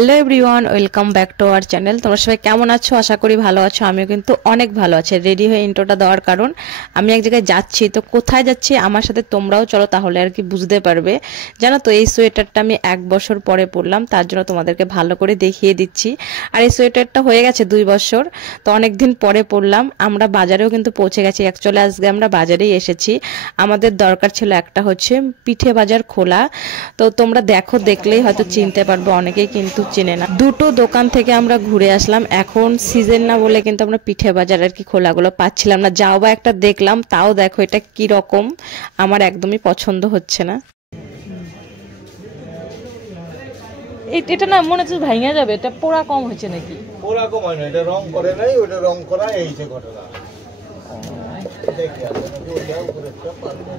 Hello everyone welcome back to our channel. তোমরা সবাই কেমন আছো? আশা করি ভালো আছো। আমিও কিন্তু অনেক ভালো আছি। রেডি হয়ে ইন্ট্রোটা দেওয়ার কারণ আমি এক জায়গায় যাচ্ছি, তো কোথায় যাচ্ছি আমার সাথে তোমরাও চলো, তাহলে আর কি বুঝতে পারবে। জানো তো এই সোয়েটারটা আমি 1 বছর পরে পরলাম, তার জন্য তোমাদেরকে ভালো করে দেখিয়ে দিচ্ছি। আর এই সোয়েটারটা হয়ে গেছে 2 বছর, তো অনেক দিন পরে পরলাম। আমরা বাজারেও কিন্তু পৌঁছে গেছি। অ্যাকচুয়ালি আজকে আমরা বাজারেই এসেছি। আমাদের দরকার ছিল একটা হচ্ছে পিঠে বাজার খোলা, তো তোমরা দেখো, দেখলেই হয়তো চিনতে পারবে, অনেকেই কিন্তু চেনে না। দুটো দোকান থেকে আমরা ঘুরে আসলাম। এখন সিজন না বলে কিন্তু আমরা পিঠে বাজার আর কি খোলাগুলো পাচ্ছিলাম না। যাও বা একটা দেখলাম, তাও দেখো এটা কি রকম, আমার একদমই পছন্দ হচ্ছে না। এটা না মনে হচ্ছে ভাঙা যাবে, এটা পোড়া কম হচ্ছে নাকি? পোড়া কম হয় না, এটা রং করে নাই, ওটা রং করা এইছে ঘটনা। দেখি আপনি ওটা উপরে একটা পারবেন।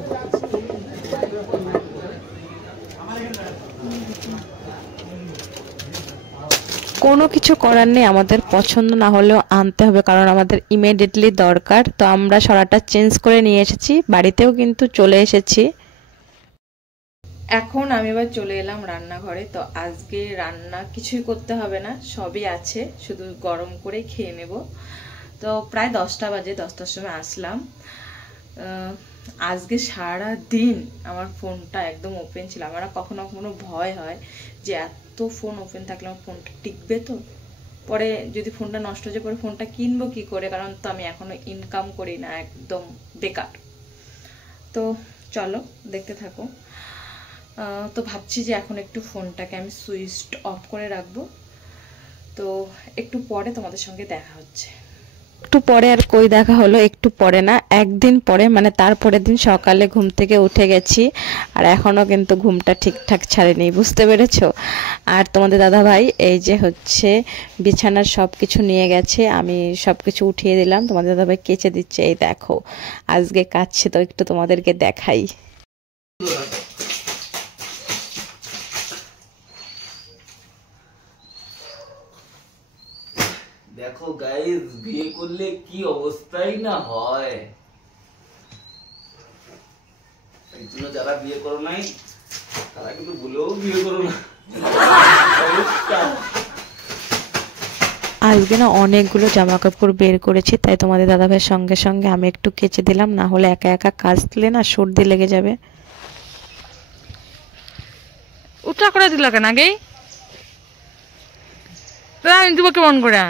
কোনো কিছু করার নেই, আমাদের পছন্দ না হলেও আনতে হবে, কারণ আমাদের ইমিডিয়েটলি দরকার। তো আমরা সরাটা চেঞ্জ করে নিয়ে এসেছি, বাড়িতেও কিন্তু চলে এসেছি। এখন আমি এবার চলে এলাম রান্নাঘরে। তো আজকে রান্না কিছুই করতে হবে না, সবই আছে, শুধু গরম করে খেয়ে নেব। তো প্রায় 10টা বাজে, 10টার সময় আসলাম। আজকে সারা দিন আমার ফোনটা একদম ওপেন ছিল। আমার কখনো কখনো ভয় হয় যে এত ফোন ওপেন থাকলে আমার ফোনটা টিকবে তো, পরে যদি ফোনটা নষ্ট হয়ে যায় পরে ফোনটা কিনবো কি করে, কারণ তো আমি এখনো ইনকাম করি না, একদম বেকার। তো চলো দেখতে থাকো। তো ভাবছি যে এখন একটু ফোনটাকে আমি সুইচ অফ করে রাখবো। তো একটু পরে তোমাদের সঙ্গে দেখা হচ্ছে। একটু পরে আর কই দেখা হলো, একটু পরে না, একদিন পরে, মানে তারপরের দিন সকালে ঘুম থেকে উঠে গেছি, আর এখনো কিন্তু ঘুমটা ঠিকঠাক ছাড়েনি, বুঝতে পেরেছো? আর তোমাদের দাদা ভাই এই যে হচ্ছে বিছানার সব কিছু নিয়ে গেছে, আমি সব কিছু উঠিয়ে দিলাম, তোমাদের দাদা ভাই কেচে দিচ্ছে। এই দেখো আজকে কাচ্ছে, তো একটু তোমাদেরকে দেখাই। দেখো গাইস, বিয়ে করলে কি অবস্থাই না হয়। এই জন্য যারা বিয়ে করো নাই তারা কিন্তু ভুলেও বিয়ে করো না। আজকে না অনেকগুলো জামা কাপড় বের করেছি, তাই তোমাদের দাদা ভাইয়ের সঙ্গে সঙ্গে আমি একটু কেচে দিলাম, না হলে একা একা কাজ দিলে না সর্দি লেগে যাবে। উঠা করে দিল কেন আগেই? আমি দিব কেমন করে?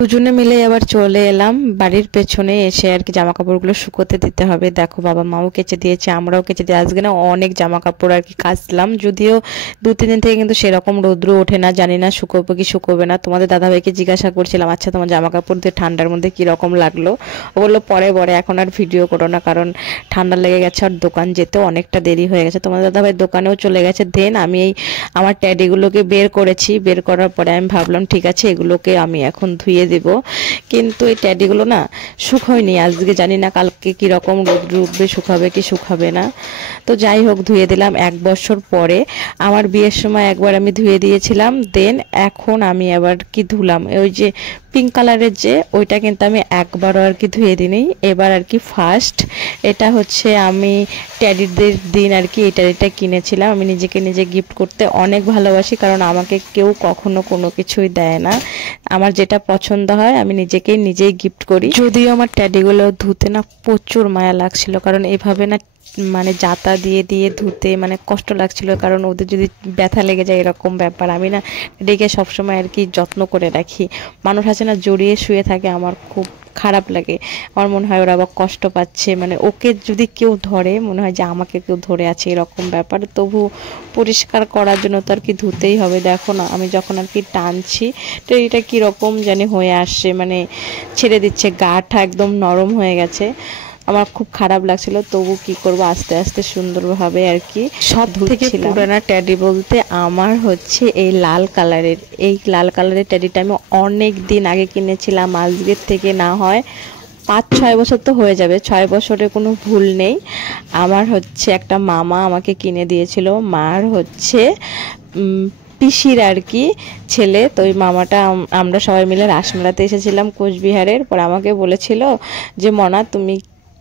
দুজনে মিলে আবার চলে এলাম বাড়ির পেছনে, এসে আর কি জামা কাপড়গুলো শুকোতে দিতে হবে। দেখো বাবা মাও কেচে দিয়েছে, আমরাও কেচে দিই। আজকে না অনেক জামা কাপড় আর কি কাচলাম, যদিও 2-3 দিন থেকে কিন্তু সেরকম রৌদ্র ওঠে না, জানি না শুকোবে কি শুকোবে না। তোমাদের দাদাভাইকে জিজ্ঞাসা করছিলাম, আচ্ছা তোমার জামা কাপড় দিয়ে ঠান্ডার মধ্যে কীরকম লাগলো? ও বললো পরে পরে, এখন আর ভিডিও করো না, কারণ ঠান্ডা লেগে গেছে, আর দোকান যেতেও অনেকটা দেরি হয়ে গেছে। তোমাদের দাদাভাই দোকানেও চলে গেছে। দেন আমি এই আমার ট্যাডিগুলোকে বের করেছি, বের করার পরে আমি ভাবলাম ঠিক আছে এগুলোকে আমি এখন ধুয়ে দেব, কিন্তু এই ট্যাডিগুলো না শুকোয়নি আজকে, জানি না কালকে কি রকম রোদ উঠবে, শুকাবে কি শুকাবে না। তো যাই হোক ধুয়ে দিলাম। 1 বছর পরে, আমার বিয়ের সময় একবার আমি ধুয়ে দিয়েছিলাম, দেন এখন আমি আবার কি ধুলাম, ওই যে পিঙ্ক কালারের যে ওইটা কিন্তু আমি একবারও আর কি ধুয়ে দিইনি, এবার আর কি ফার্স্ট। এটা হচ্ছে আমি ট্যাডিদের দিন আর কি এটা কিনেছিলাম। আমি নিজেকে নিজে গিফট করতে অনেক ভালোবাসি, কারণ আমাকে কেউ কখনো কোনো কিছুই দেয় না। আমার যেটা পছন্দ হয় আমি নিজেই গিফট করি। যদিও আমার ট্যাডিগুলো ধুতে না প্রচুর মায়া লাগছিল, কারণ এভাবে না মানে জাতা দিয়ে দিয়ে ধুতে মানে কষ্ট লাগছিল, কারণ ওদের যদি ব্যথা লেগে যায় এরকম ব্যাপার। আমি না ডেকে সবসময় আর কি যত্ন করে রাখি। মানুষ আছে না জড়িয়ে শুয়ে থাকে, আমার খুব খারাপ লাগে। আমার মনে হয় ওরা আবার কষ্ট পাচ্ছে, মানে ওকে যদি কেউ ধরে মনে হয় যে আমাকে কেউ ধরে আছে এরকম ব্যাপার। তবু পরিষ্কার করার জন্য তো আর কি ধুতেই হবে। দেখো না আমি যখন আর কি টানছি তো এটা কীরকম জানি হয়ে আসছে, মানে ছেড়ে দিচ্ছে, গাটা একদম নরম হয়ে গেছে। আমার খুব খারাপ লাগছিল, তবু কি করব আস্তে আস্তে সুন্দরভাবে আর কি সব থেকে পুরানা ট্যাডি বলতে আমার হচ্ছে এই লাল কালারের ট্যাডিটা আমি অনেক দিন আগে কিনেছিলাম, আজকের থেকে না হয় 5-6 বছর তো হয়ে যাবে, 6 বছরের কোনো ভুল নেই। আমার হচ্ছে একটা মামা আমাকে কিনে দিয়েছিল, মার হচ্ছে পিসির আর কি ছেলে। তো ওই মামাটা আমরা সবাই মিলে রাসমেলাতে এসেছিলাম কোচবিহারের, পরে আমাকে বলেছিল যে মনা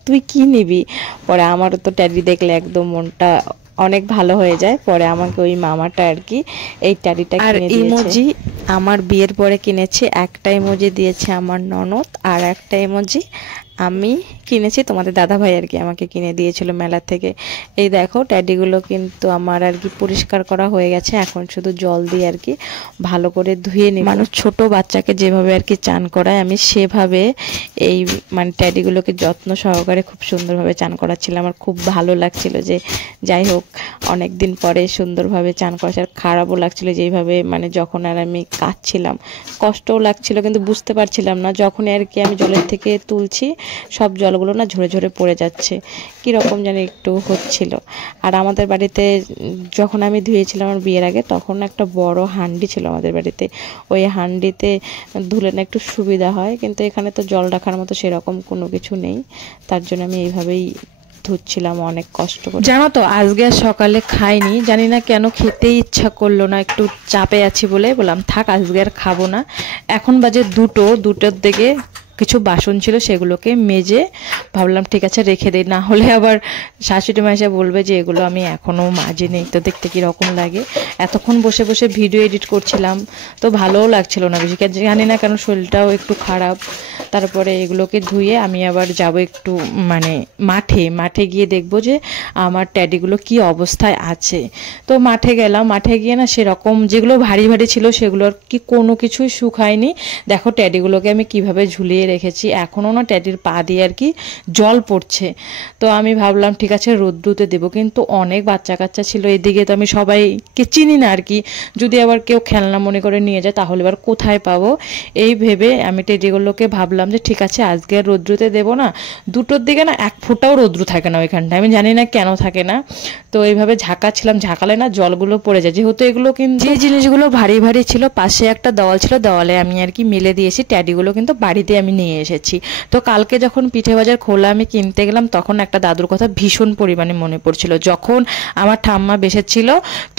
তুই কি নিবি। পরে আমারও তো ট্যাডি দেখলে একদম মনটা অনেক ভালো হয়ে যায়। পরে আমাকে ওই মামাটা আর কি এই ট্যাডিটা কিনে দিয়েছে। ইমোজি আমার বিয়ের পরে কিনেছি, একটা ইমোজি দিয়েছে আমার ননদ আর একটা ইমোজি আমি কিনেছি, তোমাদের দাদা ভাই আর কি আমাকে কিনে দিয়েছিল মেলা থেকে। এই দেখো ট্যাডিগুলো কিন্তু আমার আর কি পরিষ্কার করা হয়ে গেছে, এখন শুধু জল দিয়ে আর কি ভালো করে ধুয়ে নিই। মানুষ ছোট বাচ্চাকে যেভাবে আর কি চান করায় আমি সেভাবে এই মানে ট্যাডিগুলোকে যত্ন সহকারে খুব সুন্দরভাবে চান করাচ্ছিলাম। আমার খুব ভালো লাগছিল যে যাই হোক অনেক দিন পরে সুন্দরভাবে চান করাচ্ছে। আর খারাপও লাগছিল যেইভাবে মানে যখন আর আমি কাচ্ছিলাম, কষ্টও লাগছিল কিন্তু বুঝতে পারছিলাম না। যখনই আর কি আমি জলের থেকে তুলছি সব জলগুলো না ঝরে ঝরে পড়ে যাচ্ছে, কীরকম জানি একটু হচ্ছিল। আর আমাদের বাড়িতে যখন আমি ধুয়েছিলাম আমার বিয়ের আগে তখন একটা বড় হাঁড়ি ছিল আমাদের বাড়িতে, ওই হাঁড়িতে ধুলে না একটু সুবিধা হয়, কিন্তু এখানে তো জল রাখার মতো সেরকম কোনো কিছু নেই, তার জন্য আমি এইভাবেই ধুচ্ছিলাম অনেক কষ্ট করে। জানো তো আজকে সকালে খাইনি, জানি না কেন খেতেই ইচ্ছা করলো না, একটু চাপে আছি বলে বললাম থাক আজকে আর খাবো না। এখন বাজে 2টোর দিকে কিছু বাসন ছিল সেগুলোকে মেজে ভাবলাম ঠিক আছে রেখে দিই, না হলে আবার শাশুড়ি মা এসে বলবে যে এগুলো আমি এখনও মাজিনি, তো দেখতে কীরকম লাগে। এতক্ষণ বসে বসে ভিডিও এডিট করছিলাম তো ভালোও লাগছিল না বেশি, জানি না কেন শরীরটাও একটু খারাপ। তারপরে এগুলোকে ধুয়ে আমি আবার যাব একটু মানে মাঠে গিয়ে দেখবো যে আমার ট্যাডিগুলো কি অবস্থায় আছে। তো মাঠে গেলাম, মাঠে গিয়ে না সেরকম যেগুলো ভারী ভারী ছিল সেগুলোর কি কোনো কিছুই শুকায়নি। দেখো ট্যাডিগুলোকে আমি কিভাবে ঝুলিয়ে রেখেছি, এখনও না ট্যাডির পা দিয়ে আর কি জল পড়ছে। তো আমি ভাবলাম ঠিক আছে রোদ্রুতে দেবো, কিন্তু অনেক বাচ্চা কাচ্চা ছিল এদিকে, তো আমি সবাইকে চিনি না আর কি, যদি আবার কেউ খেলনা মনে করে নিয়ে যায় তাহলে এবার কোথায় পাবো, এই ভেবে আমি ট্যাডিগুলোকে ভাবলাম যে ঠিক আছে আজকে রোদ্রুতে দেবো না। 2টোর দিকে না 1 ফোঁটাও রোদ্রু থাকে না ওইখানটায়, আমি জানি না কেন থাকে না। তো এইভাবে ঝাঁকাচ্ছিলাম, ঝাঁকালে না জলগুলো পড়ে যায়, যেহেতু এগুলো কিন্তু যে জিনিসগুলো ভারী ভারী ছিল পাশে একটা দেওয়াল ছিল, দেওয়ালে আমি আর কি মেলে দিয়েছি, ট্যাডিগুলো কিন্তু বাড়িতে আমি নিয়ে এসেছি। তো কালকে যখন পিঠে বাজার খোলা আমি কিনতে গেলাম তখন একটা দাদুর কথা ভীষণ পরিমাণে মনে পড়ছিল। যখন আমার ঠাম্মা বেঁচেছিল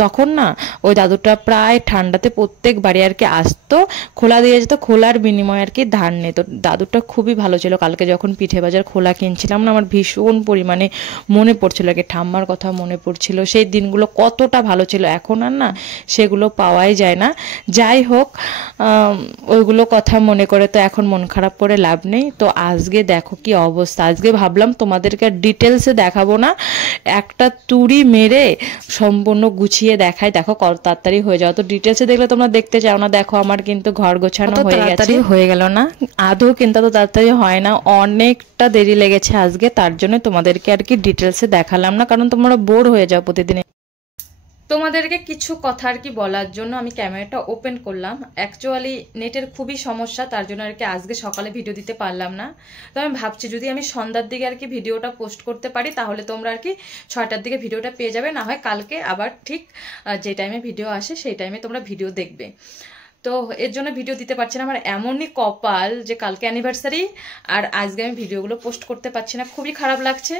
তখন না ওই দাদুটা প্রায় ঠান্ডাতে প্রত্যেক বাড়ি আর কি আসতো, খোলা দিয়ে যেত, খোলার বিনিময়ে আর কি ধার নিত। দাদুটা খুবই ভালো ছিল। কালকে যখন পিঠে বাজার খোলা কিনছিলাম না আমার ভীষণ পরিমাণে মনে পড়ছিল, আর কি ঠাম্মার কথা মনে পড়ছিল, সেই দিনগুলো কতটা ভালো ছিল। এখন আর না সেগুলো পাওয়াই যায় না। যাই হোক ওইগুলো কথা মনে করে তো এখন মন খারাপ করে লাভ নেই। তো আজকে দেখো কি অবস্থা, আজকে ভাবলাম তোমাদেরকে ডিটেলসে দেখাবো না, একটা তুড়ি মেরে সম্পূর্ণ গুছিয়ে দেখাই, দেখো কত তাড়াতাড়ি হয়ে যাও। তো ডিটেলসে দেখলে তোমরা দেখতে চাও না, দেখো আমার কিন্তু ঘর গোছানো হয়ে গেল না, আদৌ কিন্তু তো তাড়াতাড়ি হয় না, অনেকটা দেরি লেগেছে আজকে, তার জন্য তোমাদেরকে আর কি ডিটেলসে দেখালাম না, কারণ তোমরা বোর হয়ে যাও প্রতিদিন। তোমাদেরকে কিছু কথা আর কি বলার জন্য আমি ক্যামেরাটা ওপেন করলাম। অ্যাকচুয়ালি নেটের খুবই সমস্যা, তার জন্য আর কি আজকে সকালে ভিডিও দিতে পারলাম না। তো আমি ভাবছি যদি আমি সন্ধ্যার দিকে আর কি ভিডিওটা পোস্ট করতে পারি তাহলে তোমরা আর কি 6টার দিকে ভিডিওটা পেয়ে যাবে, না হয় কালকে আবার ঠিক যে টাইমে ভিডিও আসে সেই টাইমে তোমরা ভিডিও দেখবে। তো এর জন্য ভিডিও দিতে পারছি না, আমার এমনই কপাল যে কালকে অ্যানিভার্সারি আর আজকে আমি ভিডিওগুলো পোস্ট করতে পারছি না, খুবই খারাপ লাগছে।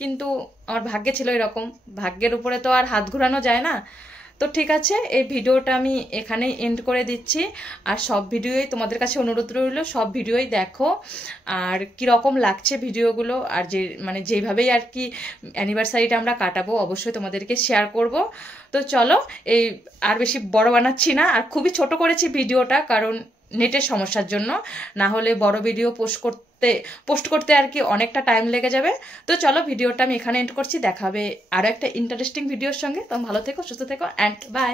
কিন্তু আমার ভাগ্যে ছিল এরকম, ভাগ্যের উপরে তো আর হাত ঘোরানো যায় না। তো ঠিক আছে, এই ভিডিওটা আমি এখানেই এন্ড করে দিচ্ছি। আর সব ভিডিওই তোমাদের কাছে অনুরোধ রইল, সব ভিডিওই দেখো আর কীরকম লাগছে ভিডিওগুলো, আর যে মানে যেইভাবেই আর কি অ্যানিভার্সারিটা আমরা কাটাবো অবশ্যই তোমাদেরকে শেয়ার করব। তো চলো এই আর বেশি বড় বানাচ্ছি না, আর খুবই ছোট করেছি ভিডিওটা কারণ নেটের সমস্যার জন্য, না হলে বড় ভিডিও পোস্ট করতে আর কি অনেকটা টাইম লেগে যাবে। তো চলো ভিডিওটা আমি এখানে এন্ড করছি, দেখা হবে আরও একটা ইন্টারেস্টিং ভিডিওর সঙ্গে। তোমরা ভালো থেকো, সুস্থ থেকো, অ্যান্ড বাই।